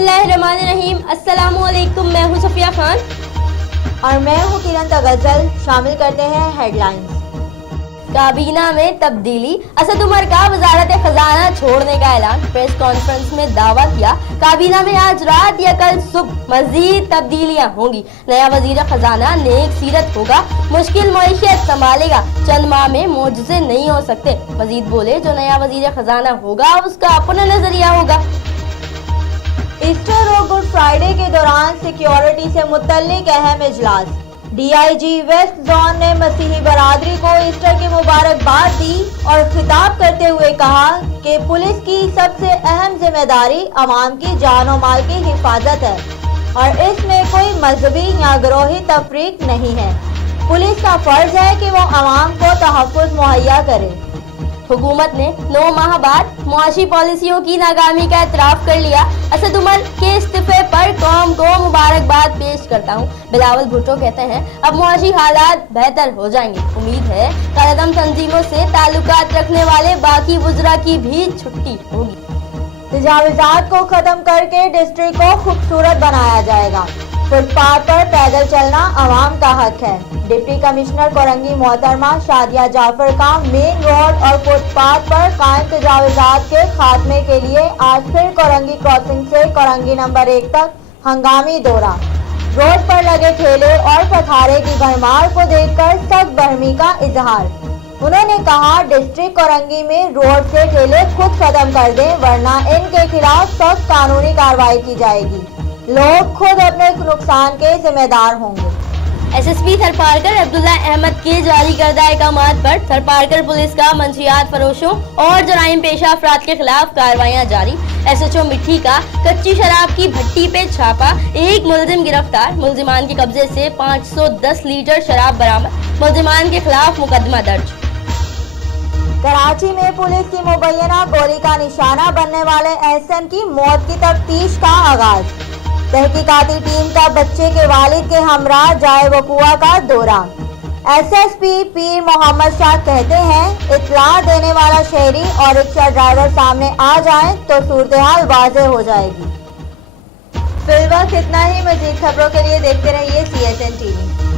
बिस्मिल्लाहिर्रहमानिर्रहीम। अस्सलामुअलैकुम। मैं हूँ सफिया खान और मैं हूँ किरण तगज़ल। शामिल करते हैं हेडलाइंस। काबीना में तब्दीली, असद उमर का वजारत खजाना छोड़ने का ऐलान। प्रेस कॉन्फ्रेंस में दावा किया काबीना में आज रात या कल सुबह मजीद तब्दीलियां होंगी। नया वजीर खजाना नेक सीरत होगा, मुश्किल मईशत संभालेगा, चंद माह में मोजज़े नहीं हो सकते। मजीद बोले जो नया वजीर खजाना होगा उसका अपना नजरिया होगा। ईस्टर और गुड फ्राइडे के दौरान सिक्योरिटी से मुतल्लिक अहम इजलास। DIG वेस्ट जोन ने मसीही बरादरी को ईस्टर की मुबारकबाद दी और खिताब करते हुए कहा कि पुलिस की सबसे अहम जिम्मेदारी अवाम की जान और माल की हिफाजत है और इसमें कोई मजहबी या गिरोही तफरीक नहीं है। पुलिस का फर्ज है कि वो अवाम को तहफ़्फ़ुज़ मुहैया करे। हुकूमत ने 9 माह बाद मुआशी पॉलिसियों की नाकामी का एतराफ़ कर लिया। असद उमर के इस्तीफे पर कौम को मुबारकबाद पेश करता हूँ। बिलावल भुट्टो कहते हैं अब मुआशी हालात बेहतर हो जाएंगे। उम्मीद है कालेदम तंजीमों से ताल्लुकात रखने वाले बाकी वज़रा की भी छुट्टी होगी। तजावुज़ात को खत्म करके डिस्ट्रिक्ट को खूबसूरत बनाया जाएगा। फुटपाथ पर पैदल चलना अवाम का हक है। डिप्टी कमिश्नर कोरंगी मोहतरमा शादिया जाफर का मेन रोड और फुटपाथ पर कायम तजावुज़ात के खात्मे के लिए आज फिर कोरंगी क्रॉसिंग से कोरंगी नंबर 1 तक हंगामी दौरा। रोड पर लगे ठेले और पथारे की भरमार को देखकर सख्त बरहमी का इजहार। उन्होंने कहा डिस्ट्रिक्ट कोरंगी में रोड से ठेले खुद खत्म कर दें वरना इनके खिलाफ सख्त कानूनी कार्रवाई की जाएगी। लोग खुद अपने नुकसान के जिम्मेदार होंगे। SSP थरपारकर अब्दुल्ला अहमद के जारी करदा अहकामात पर थरपारकर पुलिस का मंशियात फरोशों और जराइम पेशा अफराद के खिलाफ कार्रवाइयाँ जारी। SHO मिट्टी का कच्ची शराब की भट्टी पे छापा, एक मुलजिम गिरफ्तार। मुलजिमान के कब्जे से 510 लीटर शराब बरामद। मुलजिमान के खिलाफ मुकदमा दर्ज। कराची में पुलिस की मुबैना गोली का निशाना बनने वाले एहसन की मौत की तफ्तीश का आगाज। तहकीकाती टीम का बच्चे के वालिद के हमरा जाए वकुआ का दौरा। SSP पीर मोहम्मद शाह कहते हैं इत्तला देने वाला शहरी और रिक्शा ड्राइवर सामने आ जाएं तो सूरत-ए-हाल वाज़ेह हो जाएगी। फिलहाल इतना ही। मजीद खबरों के लिए देखते रहिए CSN TV।